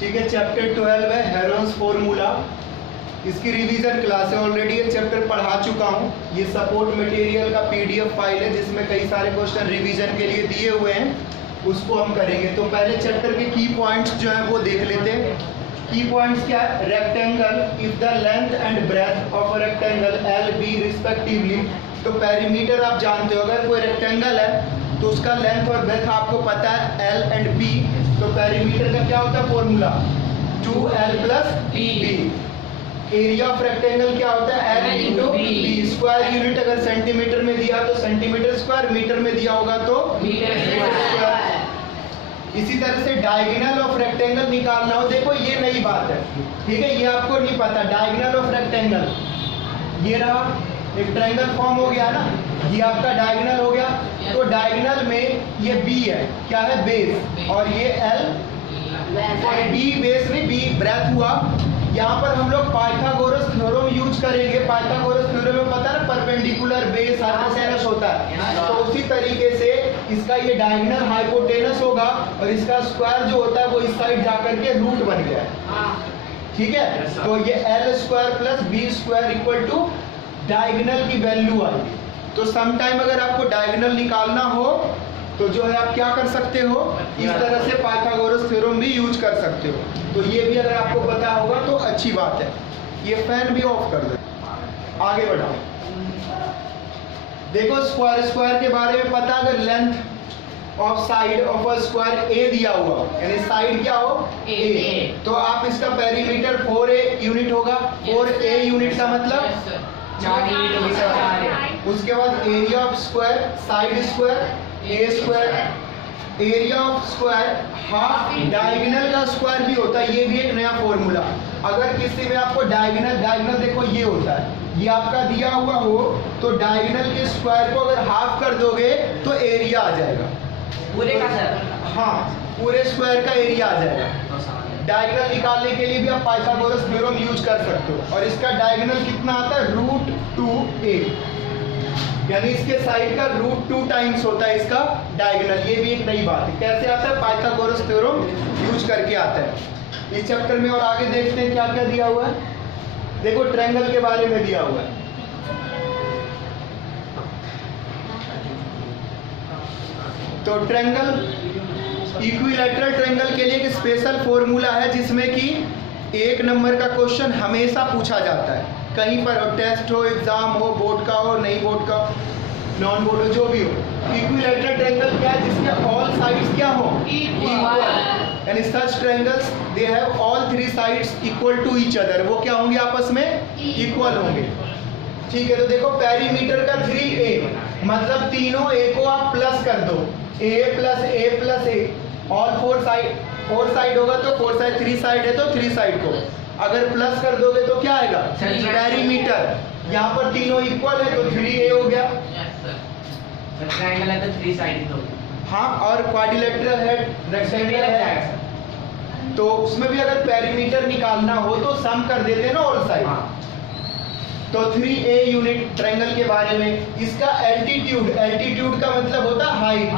ठीक है, चैप्टर 12 है हेरोन्स फॉर्मूला। इसकी रिवीजन क्लास है, ऑलरेडी ये चैप्टर पढ़ा चुका हूँ। ये सपोर्ट मटेरियल का पीडीएफ फाइल है जिसमें कई सारे क्वेश्चन रिवीजन के लिए दिए हुए हैं, उसको हम करेंगे। तो पहले चैप्टर के की पॉइंट्स जो है वो देख लेते हैं। की पॉइंट्स क्या है? Rectangle if the length and breadth of a rectangle L B respectively. तो पेरीमीटर आप जानते हो, अगर कोई रेक्टेंगल है तो उसका लेंथ और ब्रेथ आपको पता है एल एंड बी। तो पेरीमीटर का क्या होता है formula? 2l + b। Area of rectangle क्या होता है? l × b। स्क्वायर यूनिट अगर सेंटीमीटर में दिया तो सेंटीमीटर स्क्वायर, मीटर में दिया होगा तो मीटर स्क्वायर। इसी तरह से डायगोनल ऑफ रेक्टेंगल निकालना हो, देखो ये नई बात है, ठीक है, ये आपको नहीं पता। डायगोनल ऑफ रेक्टेंगल, ये रहा एक ट्रायंगल फॉर्म हो गया ना, ये आपका डायगोनल हो गया। तो डायगोनल में ये b है, क्या है? बेस, और ये l, और d बेस नहीं, b ब्रेथ हुआ। यहाँ पर हम लोग पाइथागोरस थ्योरम यूज करेंगे। पाइथागोरस थ्योरम में पता है परपेंडिकुलर बेस हाइपोटेनस होता है, तो उसी तरीके से इसका ये डायगोनल हाइपोटेनस होगा और इसका स्क्वायर जो होता है वो इस साइड जाकर के रूट बन गया है, ठीक है। तो ये l² + b² = डायगोनल की वैल्यू आएगी। तो सम टाइम अगर आपको डायगोनल निकालना हो तो जो है आप क्या कर सकते हो, इस तरह से पाइथागोरस थ्योरम भी यूज कर सकते हो। तो ये भी अगर आपको पता होगा तो अच्छी बात है। ये फैन भी ऑफ कर दे, आगे बढ़ाओ। देखो स्क्वायर के बारे में पता, अगर length of side of a square a दिया हुआ, यानी साइड क्या हो? a, तो आप इसका पेरीमीटर 4a यूनिट होगा। 4a यूनिट का मतलब 4 यूनिट। उसके बाद area of square, side square a²। Area of square half diagonal का स्क्वायर भी होता है, ये भी एक नया फॉर्मूला। अगर किसी में आपको डायगोनल देखो ये होता है, ये आपका दिया हुआ हो तो डायगोनल के स्क्वायर को अगर हाफ कर दोगे तो एरिया आ जाएगा पूरे का सर। हाँ, पूरे स्क्वायर का एरिया आ जाएगा। डायगोनल निकालने के लिए भी आप पाइथागोरस थ्योरम यूज कर सकते हो। और इसका डायगोनल कितना आता है? √2a, यानी इसके साइड का √2 टाइम्स होता है इसका डायगोनल। ये भी एक नई बात है। कैसे आता है? पाइथागोरस थ्योरम यूज करके आता है। इस चैप्टर में और आगे देखते हैं क्या क्या दिया हुआ है। देखो ट्रायंगल के बारे में दिया हुआ है। तो ट्रायंगल, इक्विलैटरल ट्रायंगल के लिए एक स्पेशल फॉर्मूला है जिसमें कि 1 नंबर का क्वेश्चन हमेशा पूछा जाता है, कहीं पर हो, टेस्ट हो, एग्जाम हो, बोर्ड का हो, नहीं बोर्ड का, नॉन बोर्ड हो, जो भी हो। इक्विलैटरल ट्रायंगल क्या है? जिसके ऑल साइड्स क्या हो? इक्वल, यानी सच ट्रायंगल्स they have all 3 sides equal to each other. वो क्या होंगे? आपस में इक्वल होंगे, ठीक है। तो देखो पेरीमीटर का 3a, मतलब तीनों a को आप प्लस कर दो, a + a + a, all 4 side होगा तो 4 साइड, 3 साइड है तो 3 साइड को अगर प्लस कर दोगे तो क्या आएगा? पेरीमीटर। यहाँ पर तीनों इक्वल है तो 3a हो गया। ट्रायंगल है तो 3 साइड होगी। हाँ, और क्वाड्रिलेटरल है, रेक्टेंगल है, तो उसमें भी अगर पेरीमीटर निकालना हो तो सम कर देते हैं ना ऑल साइड। तो 3a यूनिट ट्रायंगल के बारे में। इसका एल्टीट्यूड का मतलब होता है हाइट,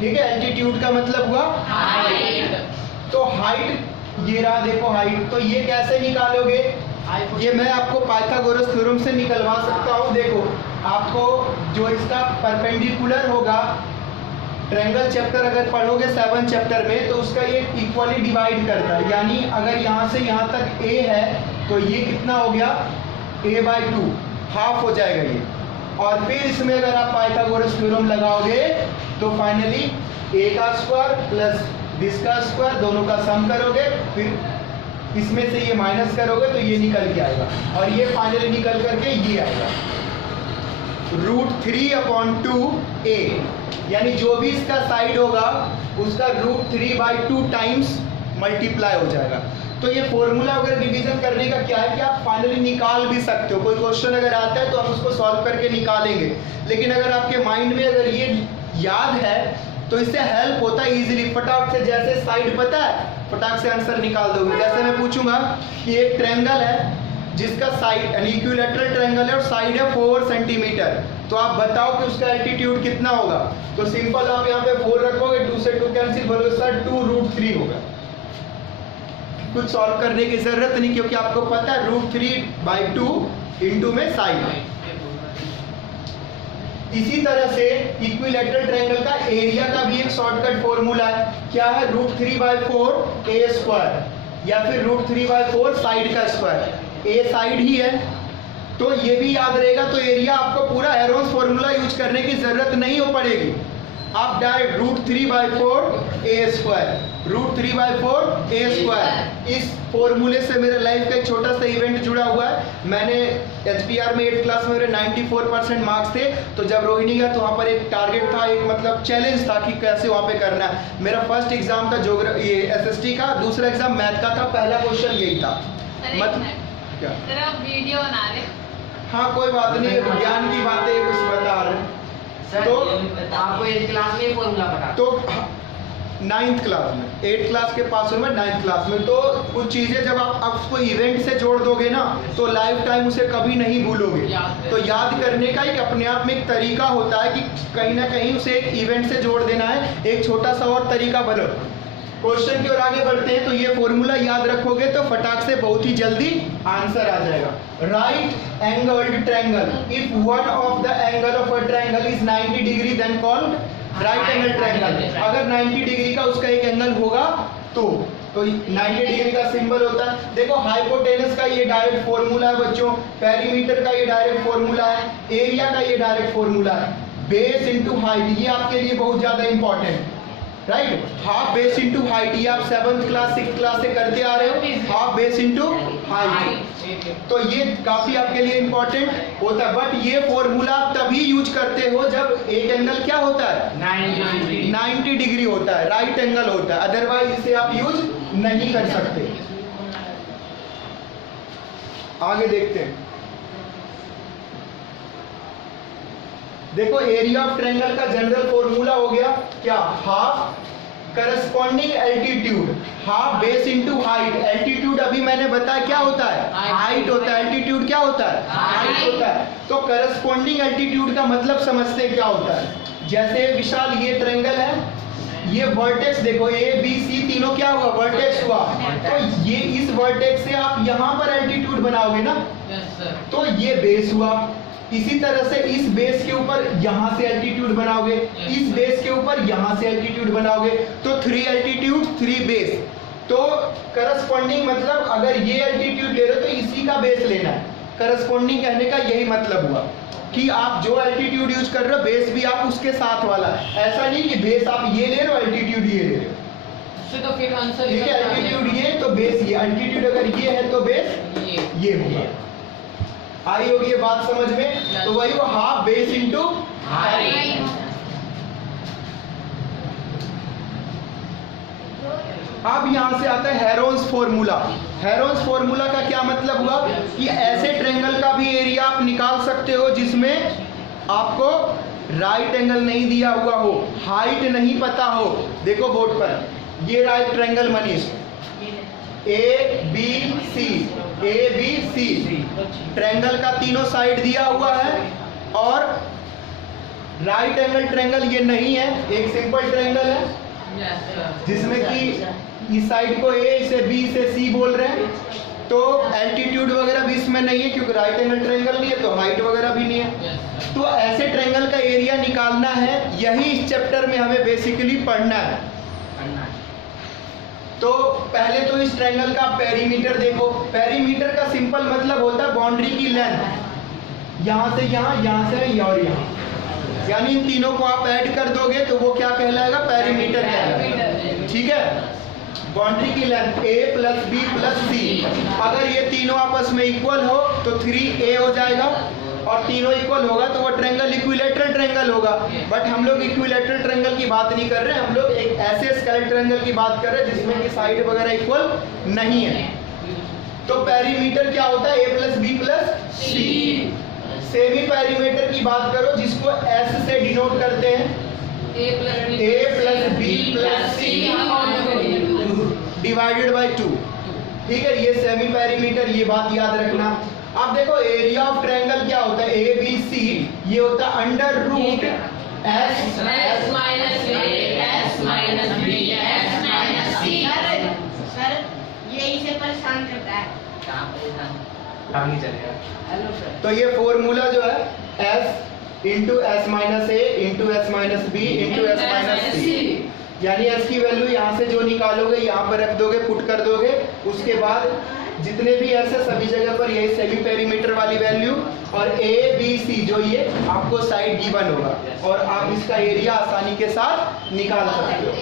ठीक है। एल्टीट्यूड का मतलब हुआ हाइट। तो हाइट ये रहा, देखो हाइट। तो ये कैसे निकालोगे? ये मैं आपको पाइथागोरस थ्योरम से निकलवा सकता हूँ। देखो आपको जो इसका परपेंडिकुलर होगा, ट्रायंगल चैप्टर अगर पढ़ोगे 7 चैप्टर में, तो उसका ये इक्वली डिवाइड करता है। यानी अगर यहाँ से यहाँ तक a है तो ये कितना हो गया? a/2, हाफ हो जाएगा ये। और फिर इसमें अगर आप पाइथागोरस थ्योरम लगाओगे तो फाइनली a² + b², दोनों का सम करोगे, फिर इसमें से ये माइनस करोगे तो ये निकल के आएगा, और ये फाइनली निकल करके ये आएगा √3/2a, यानी जो भी इसका साइड होगा उसका √3/2 टाइम्स मल्टीप्लाई हो जाएगा। तो ये फॉर्मूला अगर रिवीजन करने का क्या है कि आप फाइनली निकाल भी सकते हो। कोई क्वेश्चन अगर आता है तो आप उसको सॉल्व करके निकालेंगे, लेकिन अगर आपके माइंड में अगर ये याद है तो इससे हेल्प होता है इजीली। फटाक से, जैसे साइड पता है, फटाक से आंसर निकाल दोगे। जैसे मैं पूछूंगा कि एक ट्रायंगल है जिसका साइड, यानी इक्विलैटरल ट्रायंगल है और साइड है 4 सेंटीमीटर, तो आप बताओ कि उसका एल्टीट्यूड कितना होगा। तो सिंपल आप यहाँ पे 4 रखोगे, 2 से 2 कैंसिल, बोलोगे सर 2√3 होगा। कुछ सॉल्व करने की जरूरत नहीं, क्योंकि आपको पता है √3/2 इंटू में साइन। इसी तरह से इक्विलैटरल ट्रायंगल का एरिया का भी एक शॉर्टकट फॉर्मूला है। क्या है? √3/4 a² या फिर √3/4 साइड का स्क्वायर। ए साइड ही है तो ये भी याद रहेगा। तो एरिया आपको पूरा हेरोन्स फॉर्मूला यूज करने की जरूरत नहीं हो पड़ेगी, आप डायरेक्ट √3/4 a², √3/4 a²। इस फॉर्मूले से मेरे लाइफ का एक छोटा सा इवेंट जुड़ा हुआ है। मैंने HPR में 8th क्लास में मेरे 94% मार्क्स थे, तो जब रोहिणी गया तो वहाँ पर एक टारगेट था, एक मतलब चैलेंज था कि कैसे वहाँ पे करना है। मेरा फर्स्ट एग्जाम था ये SST का, दूसरा एग्जाम मैथ का था, पहला क्वेश्चन यही था। क्या तेरा वीडियो बना रहे? हाँ कोई बात नहीं, ज्ञान की बातें कुछ बता रहे हैं। सर तो आपको 8th क्लास में फॉर्मूला पता? तो 9th क्लास में, 8th क्लास के पास हूँ मैं 9th क्लास में। तो कुछ चीज़ें जब आप उसको इवेंट से जोड़ दोगे ना तो लाइफ टाइम उसे कभी नहीं भूलोगे। तो याद करने का एक अपने आप में एक तरीका होता है कि कहीं ना कहीं उसे एक इवेंट से जोड़ देना है। एक छोटा सा और तरीका बनो। क्वेश्चन की ओर आगे बढ़ते हैं, तो ये फॉर्मूला याद रखोगे तो फटाक से बहुत ही जल्दी आंसर आ जाएगा। Right angled triangle, if one of the angle of a triangle is 90 degree then called right angle triangle. अगर 90 डिग्री का उसका एक एंगल होगा तो 90 डिग्री का सिंबल होता है। देखो हाइपोटेनस का ये डायरेक्ट फॉर्मूला है बच्चों, पेरीमीटर का ये डायरेक्ट फॉर्मूला है, एरिया का ये डायरेक्ट फॉर्मूला है, बेस इनटू हाइट, ये आपके लिए बहुत ज्यादा important, right. Half base into height, ये आप 7th क्लास 6th क्लास से करते आ रहे हो, हाफ बेस इनटू हाइट। तो ये काफी आपके लिए इंपॉर्टेंट होता है। बट ये फॉर्मूला आप तभी यूज करते हो जब एक एंगल क्या होता है? 90 डिग्री होता है, राइट एंगल होता है, अदरवाइज इसे आप यूज नहीं कर सकते। आगे देखते हैं। देखो एरिया ऑफ ट्रायंगल का जनरल फॉर्मूला हो गया क्या? Half corresponding altitude, half base into height. Altitude अभी मैंने बताया क्या होता है? हाइट होता है। एल्टीट्यूड क्या होता है? हाइट होता है। तो करस्पॉन्डिंग एल्टीट्यूड का मतलब समझते हैं क्या होता है। जैसे विशाल ये ट्रायंगल है, ये वर्टेक्स देखो A B C तीनों क्या हुआ? वर्टेक्स हुआ। तो ये इस वर्टेक्स से आप यहाँ पर एल्टीट्यूड बनाओगे ना, तो ये बेस हुआ। इसी तरह से इस बेस के ऊपर यहां से एल्टीट्यूड बनाओगे, इस बेस के ऊपर यहां से एल्टीट्यूड बनाओगे, तो 3 एल्टीट्यूड 3 बेस। तो करस्पॉन्डिंग मतलब अगर ये एल्टीट्यूड ले रहे हो तो इसी का बेस लेना है। करस्पॉन्डिंग कहने का यही मतलब हुआ कि आप जो एल्टीट्यूड यूज कर रहे हो बेस भी आप उसके साथ वाला, ऐसा नहीं कि बेस आप ये ले रहे हो एल्टीट्यूड ये ले रहे हो। तो फिर आंसर ठीक है, एल्टीट्यूड ये तो बेस ये, एल्टीट्यूड अगर ये है तो बेस ये होगा। आई होगी ये बात समझ में? तो वही वो हाफ बेस इनटू हाइट। अब यहां से आता है हेरोन्स फॉर्मूला। हेरोन्स फॉर्मूला का क्या मतलब हुआ कि ऐसे ट्रायंगल का भी एरिया आप निकाल सकते हो जिसमें आपको राइट एंगल नहीं दिया हुआ हो, हाइट नहीं पता हो। देखो बोर्ड पर ये right triangle Manish ABC, triangle का तीनों साइड दिया हुआ है और राइट एंगल ट्रायंगल ये नहीं है, एक सिंपल ट्रायंगल है जिसमें कि इस साइड को A, इसे B, इसे C बोल रहे हैं। तो एल्टीट्यूड वगैरह भी इसमें नहीं है क्योंकि राइट एंगल ट्रायंगल नहीं है, तो हाइट वगैरह भी नहीं है। तो ऐसे ट्रायंगल का एरिया निकालना है, यही इस चैप्टर में हमें बेसिकली पढ़ना है। तो पहले तो इस ट्रायंगल का पेरीमीटर देखो। पेरीमीटर का सिंपल मतलब होता है बाउंड्री की लेंथ, यहाँ से यहाँ से और यहाँ, यानी इन तीनों को आप ऐड कर दोगे तो वो क्या कहलाएगा? पेरीमीटर कहलाएगा। ठीक है, बाउंड्री की लेंथ A + B + C, अगर ये तीनों आपस में इक्वल हो तो 3A हो जाएगा, और तीनों इक्वल होगा तो वो ट्रायंगल इक्विलैटरल ट्रायंगल होगा। बट हम लोग इक्विलैटरल ट्रायंगल की बात नहीं कर रहे हैं, हम लोग एक ऐसे स्क्वायर ट्रायंगल की बात कर रहे हैं जिसमें कि साइड वगैरह इक्वल नहीं है। तो पेरीमीटर क्या होता है? A + B + C। Semi perimeter की बात करो जिसको S से डिनोट करते हैं, A + B + C divided by 2। ठीक है, ये सेमी पेरीमीटर, ये बात याद रखना। अब देखो एरिया ऑफ ट्रायंगल क्या होता है? ABC, ये होता है √S S - B S - C। Sir यही से काम नहीं चलेगा। Hello sir. तो ये फॉर्मूला जो है s into S minus A into S minus B into S minus C, यानी s की वैल्यू यहाँ से जो निकालोगे यहाँ पर रख दोगे, पुट कर दोगे, उसके बाद जितने भी s है सभी जगह पर यही सेमी पेरीमीटर वाली वैल्यू और a b c जो ये आपको साइड गिवन होगा और आप इसका एरिया आसानी के साथ निकाल सकते हो।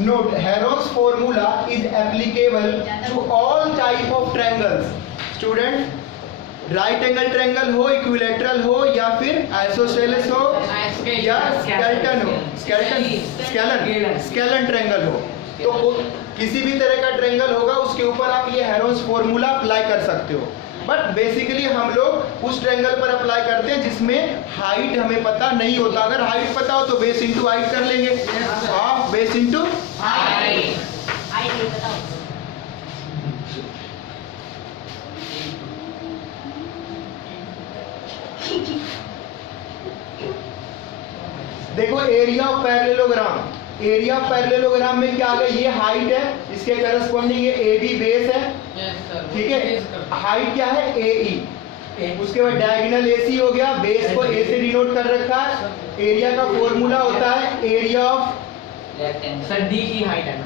Note, Heron's formula is applicable to all type of triangles. Student, right angle triangle हो, इक्विलैटरल हो या फिर आइसोसेलेस हो या स्केलेटन हो, स्केलन ट्रायंगल हो, तो किसी भी तरह का ट्रायंगल होगा उसके ऊपर आप ये हेरोन्स फॉर्मूला अप्लाई कर सकते हो। बट बेसिकली हम लोग उस ट्रायंगल पर अप्लाई करते हैं जिसमें हाइट हमें पता नहीं होता। अगर हाइट पता हो तो बेस इंटू हाइट कर लेंगे, हाफ बेस इंटू हाइट। देखो area of parallelogram, area of parallelogram में क्या आ गया, ये हाइट है, इसके करस्पॉन्डिंग ये ए बी बेस है, ठीक है। हाइट क्या है, ए ई, उसके बाद डायगोनल ए सी हो गया, बेस को ए से डिनोट कर रखा है। एरिया का फॉर्मूला होता है एरिया ऑफ सर डी की हाइट है ना,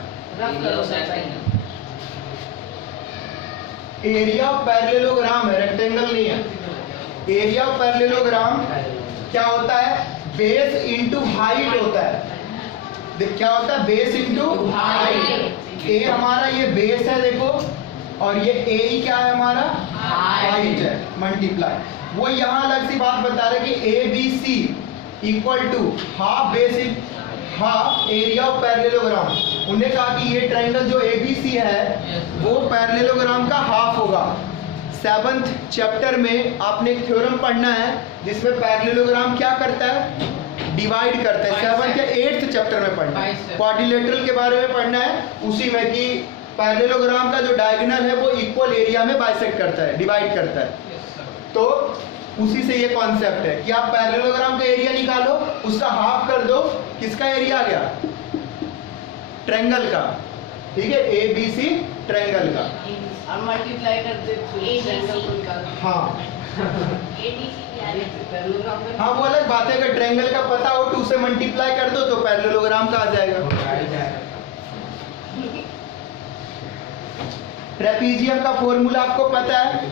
एरिया ऑफ पैरेललोग्राम है, रेक्टेंगल नहीं है। एरिया ऑफ पैरेललोग्राम क्या होता है, बेस इंटू हाइट होता है। क्या होता है, बेस इंटू हाइट। ए हमारा ये बेस है देखो, और ये ए क्या है हमारा, हाइट है, मल्टीप्लाई। वो यहाँ अलग सी बात बता रहे कि A B C equal to half base half area of parallelogram. उन्होंने कहा कि ये ट्रायंगल जो ए बी सी है वो पैरेललोग्राम का हाफ होगा। 7th चैप्टर में आपने एक थ्योरम पढ़ना है जिसमें पैरेललोग्राम क्या करता है, डिवाइड करता है। 7th या 8th चैप्टर में पढ़ना है, क्वाड्रिलेटरल के बारे में पढ़ना है, उसी में कि पैरेललोग्राम का जो डायगोनल है वो इक्वल एरिया में बाइसेक्ट करता है, डिवाइड करता है। तो उसी से ये कॉन्सेप्ट है कि आप पैरेललोग्राम का एरिया निकालो, उसका हाफ कर दो, किसका एरिया आ गया, ट्रायंगल का, ठीक है, ए बी सी ट्रायंगल का, और मल्टीप्लाई कर दे ट्रायंगल को निकाल। हाँ हाँ, वो अलग बात है, अगर ट्रायंगल का पता हो 2 से मल्टीप्लाई कर दो तो पैरेललोग्राम का आ जाएगा। ट्रेपीजियम का फॉर्मूला आपको पता है,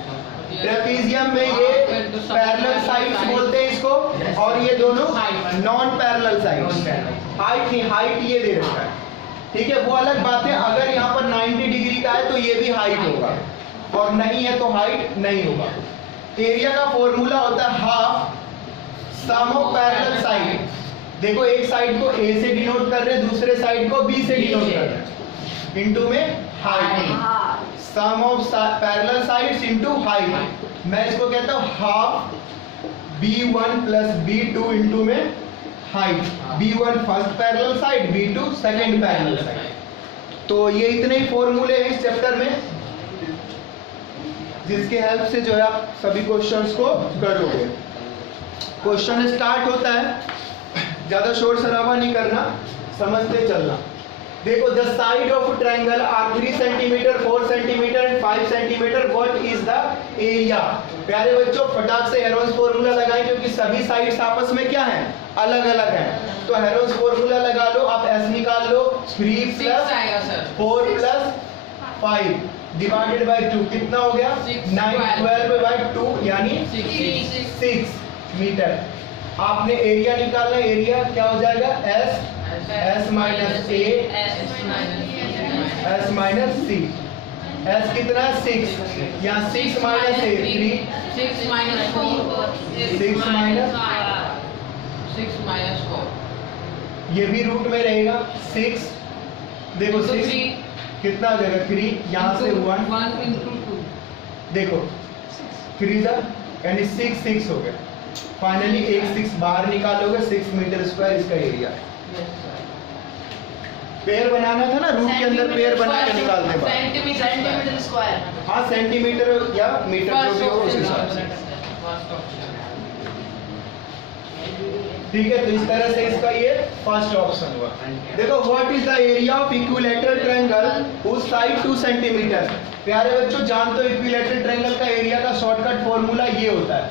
ट्रेपीजियम में ये पैरेलल साइड्स बोलते हैं इसको, और ये दोनों नॉन पैरेलल साइड्स। हाइट नहीं, हाइट ये दे रखा है, ठीक है, वो अलग बात है। अगर यहाँ पर 90 डिग्री का है तो ये भी हाइट होगा, और नहीं है तो हाइट नहीं होगा। एरिया का फॉर्मूला होता है half sum of parallel side. देखो एक साइड को ए से डिनोट कर रहे हैं, दूसरे साइड को बी से डिनोट कर रहे हैं, इनटू में height, sum of parallel sides into height. मैं इसको कहता हूँ half b1 plus b2 into में height. b1 first parallel side, b2 second parallel side. तो ये इतने ही फॉर्मूले हैं इस चैप्टर में, जिसके हेल्प से जो है आप सभी क्वेश्चंस को करोगे। क्वेश्चन स्टार्ट होता है, ज्यादा शोर शराबा नहीं करना, समझते चलना। देखो, the side of triangle are 3 centimetre, 4 centimetre and 5 centimetre, what is the area. प्यारे बच्चों, फटाक से हेरोन्स फॉर्मूला लगाएं, क्योंकि सभी साइड्स आपस में क्या है, अलग अलग हैं। तो हेरोन्स फॉर्मूला लगा लो, आप एस निकाल लो, 3 प्लस 4 प्लस 5 डिवाइडेड बाय 2 कितना हो गया, 9, 12 बाय 2 यानी 6 मीटर। आपने एरिया निकालना, एरिया क्या हो जाएगा, S minus A S minus C. S कितना है, 6, यहाँ 6 minus A 3, 6 minus 4 6 minus 6 minus 4, ये भी रूट में रहेगा 6। देखो 6 कितना हो जाएगा, 3, यहाँ से 1 into 2, देखो 3 यानी 6 हो गया। फाइनली एक 6 बाहर निकालोगे, 6 मीटर स्क्वायर इसका एरिया है। पेयर बनाना था ना, रूट के अंदर पेयर बना के निकालते हैं। सेंटीमीटर स्क्वायर, हाँ, सेंटीमीटर या मीटर जो भी हो उस हिसाब से। ठीक है, तो इस तरह से इसका ये फर्स्ट ऑप्शन हुआ। देखो what is the area of equilateral triangle whose side 2 centimetre. प्यारे बच्चों, जानते हो इक्विलैटरल ट्रायंगल का एरिया का शॉर्टकट फॉर्मूला ये होता है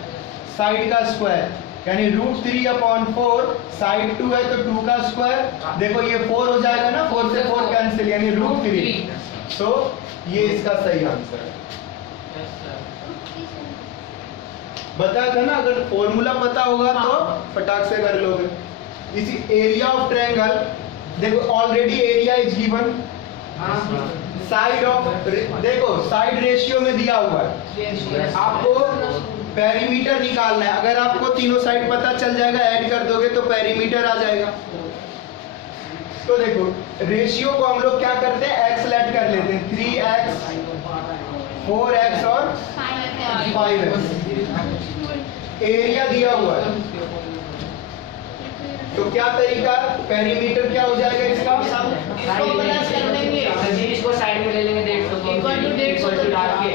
साइड का स्क्वायर, यानी √3/4, साइड 2 है तो 2 का स्क्वायर। देखो ये 4 हो जाएगा ना, 4 से 4 कैंसिल, यानी √3। सो ये इसका सही आंसर है। बताया था ना, अगर फॉर्मूला पता होगा तो फटाक से कर लोगे। इसी एरिया ऑफ ट्रायंगल, देखो already area is given, side of, देखो साइड रेशियो में दिया हुआ है, आपको पेरीमीटर निकालना है। अगर आपको तीनों साइड पता चल जाएगा, ऐड कर दोगे तो पेरीमीटर आ जाएगा। तो देखो रेशियो को हम लोग क्या करते हैं, एक्स लेट कर लेते हैं, 3x 4x और 5x। एरिया दिया हुआ है तो क्या तरीका, पेरीमीटर क्या हो जाएगा इसका, इसको प्लस कर देंगे, इसको साइड में ले लेंगे 150 डाल के।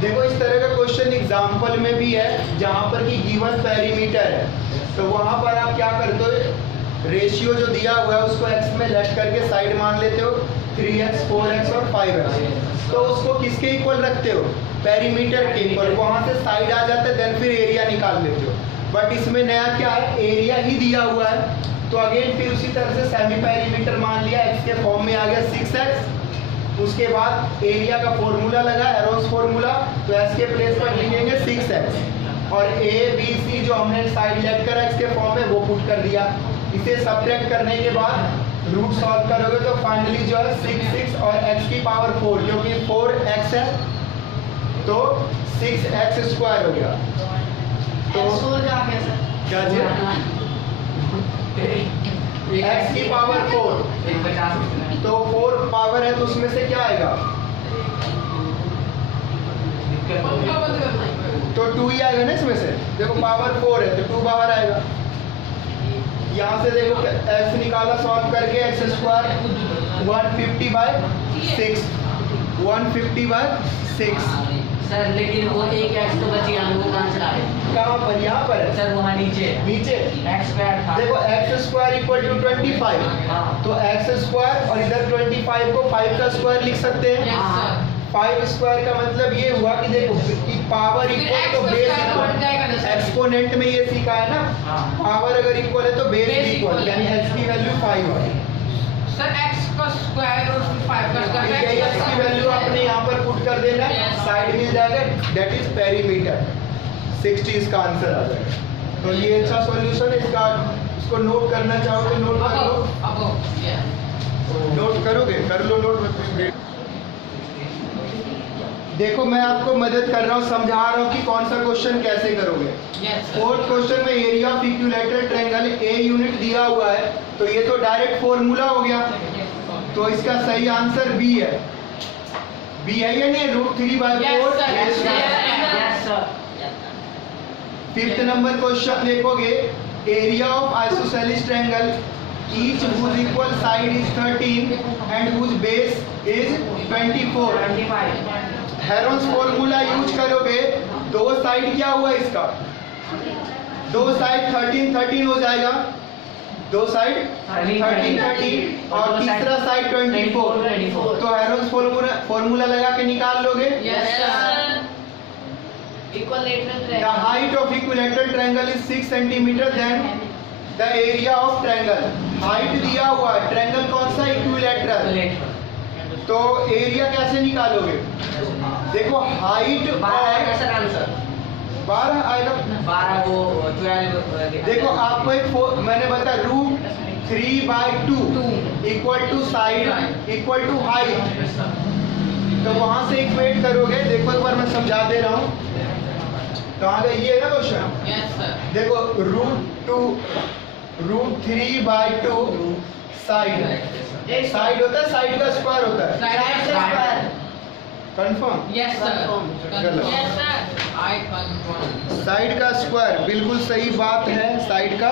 देखो इस तरह का क्वेश्चन एग्जाम्पल में भी है जहां पर कि गिवन पेरीमीटर है, तो वहां पर आप क्या करते हो, रेशियो जो दिया हुआ है उसको x में लेट करके साइड मान लेते हो, 3x 4x और 5x। तो उसको किसके इक्वल रखते हो, पेरीमीटर के इक्वल, वहां से साइड आ जाते हैं, देन फिर एरिया निकाल लेते हो। बट इसमें नया क्या है, एरिया ही दिया हुआ है, तो अगेन फिर उसी तरह से सेमी पेरीमीटर मान लिया, x के फॉर्म में आ गया 6x। उसके बाद एरिया का फॉर्मूला लगा, हेरोन्स फॉर्मूला, तो x के प्लेस पर लिखेंगे 6x, और a b c जो हमने साइड लेट कर x के फॉर्म में वो पुट कर दिया। इसे सब्ट्रैक्ट करने के बाद रूट सॉल्व करोगे तो फाइनली जो है 6 और x की पावर 4, क्योंकि 4x है तो 6x स्क्वायर हो गया। तो क्या चीज, x की पावर 4, तो 4 पावर है तो उसमें से क्या आएगा, तो 2 ही आएगा ना इसमें से। देखो पावर 4 है तो 2 बाहर आएगा। यहाँ से देखो x निकाला सॉल्व करके, x स्क्वायर 150/6, 150/6। सर लेकिन वो एक x तो बच गया, वो कहाँ से लाए? कहाँ पर, यहाँ पर है सर, वहाँ नीचे x स्क्वायर था। देखो x स्क्वायर इक्वल टू 25, तो x स्क्वायर और इधर 25 को 5 का स्क्वायर लिख सकते हैं। 5 स्क्वायर का मतलब ये हुआ कि देखो कि पावर इक्वल तो बेस इक्वल, एक्सपोनेंट में ये सीखा है ना, पावर अगर इक्वल है तो बेस इक्वल, यानी x की वैल्यू 5 है। सर x का स्क्वायर और 5 का स्क्वायर, x की वैल्यू आपने यहाँ पर पुट कर देना, साइड मिल जाएगा, दैट इज पेरीमीटर, 60 इसका आंसर आ जाएगा। तो ये अच्छा सॉल्यूशन है इसका, इसको नोट करना चाहो तो नोट कर लो, नोट करोगे कर लो नोट। देखो मैं आपको मदद कर रहा हूँ, समझा रहा हूँ कि कौन सा क्वेश्चन कैसे करोगे। फोर्थ क्वेश्चन में area of equilateral triangle a unit दिया हुआ है, तो ये तो डायरेक्ट फॉर्मूला हो गया, तो इसका सही आंसर b है। b है या नहीं, √3/4। फिफ्थ नंबर क्वेश्चन देखोगे, area of isosceles triangle each whose equal side is 13 and whose base is 24। Heron's formula use करोगे, दो साइड क्या हुआ इसका, दो साइड 13 हो जाएगा, दो साइड 13 और तीसरा साइड 24, तो हेरोन्स फॉर्मूला लगा के निकाल लोगे। The height of equilateral triangle is 6 centimetre, then the area of triangle, height दिया हुआ है, ट्रायंगल कौन सा, इक्विलैटरल, तो एरिया कैसे निकालोगे, देखो हाइट और 12 आएगा, 12 वो 12। देखो आपको एक मैंने बताया √3/2 equal to side equal to height, तो वहां से इक्वेट करोगे। देखो एक बार मैं समझा दे रहा हूँ, कहाँ गया, ये है ना क्वेश्चन, देखो √3/2 साइड होता है, साइड का स्क्वायर होता है, कंफर्म, साइड का स्क्वायर बिल्कुल सही बात है, साइड का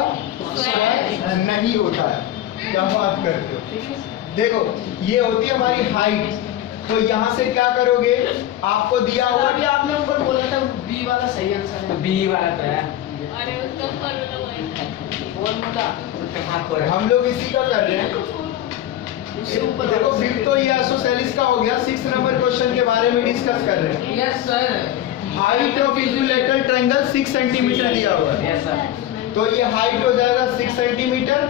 स्क्वायर नहीं होता है, क्या बात करते हो। देखो ये होती है हमारी हाइट, तो यहाँ से क्या करोगे, आपको दिया हुआ, आपने ऊपर बोला था बी वाला सही आंसर है, बी वाला तो है, अरे उसका फॉर्मूला वही फॉर्मूला उसका हाथ हो रहा हम लोग इसी का कर रहे हैं। देखो फिर तो ये आइसोसेलेस का हो गया। 6 नंबर क्वेश्चन के बारे में डिस्कस कर रहे हैं। Yes sir. Height of equilateral triangle 6 centimetre दिया हुआ है। Yes sir. तो ये हाइट हो जाएगा 6 सेंटीमीटर,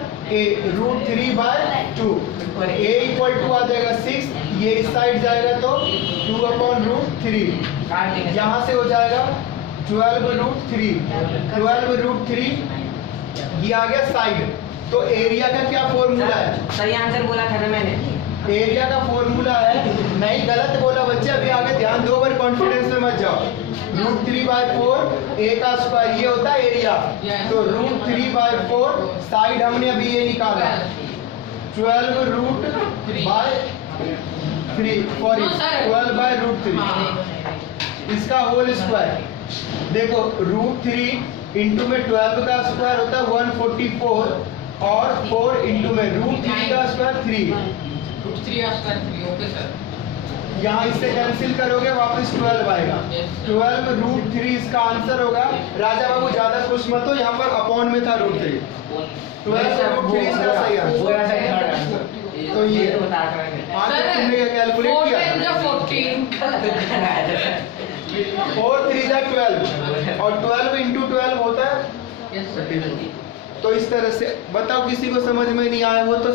√3/2। a इक्वल टू आ जाएगा 6, ये इस साइड जाएगा तो 2/√3। काट देंगे। यहाँ से हो जाएगा 12√3। 12√3 ये आ गया साइड। तो एरिया का क्या फॉर्मूला है? सही आंसर बोला था ना मैंने। एरिया का फॉर्मूला है, नहीं गलत बोला बच्चे, अभी आगे ध्यान दो, ओवर कॉन्फिडेंस में मत जाओ। √3/4 a का स्क्वायर ये होता है एरिया। तो √3/4 साइड हमने अभी ये निकाला 12√3 सॉरी 12/√3 इसका होल स्क्वायर। देखो √3 इंटू में 12 का स्क्वायर होता है 144 और 4 इंटू में √3 का स्क्वायर 3। Okay sir. यहाँ इससे कैंसिल करोगे वापस 12 आएगा। 12√3 इसका आंसर होगा। राजा बाबू ज्यादा खुश मत हो, यहाँ पर अपॉन में था √3। 12√3 इसका सही आंसर। बोला था थर्ड आंसर। तो ये बता रहा है। हाँ, तो तुमने क्या कैलकुलेट किया? 4 3 जा 12 और 12 इंटू 12 होता है। तो इस तरह से बताओ, किसी को समझ में नहीं आया हो तो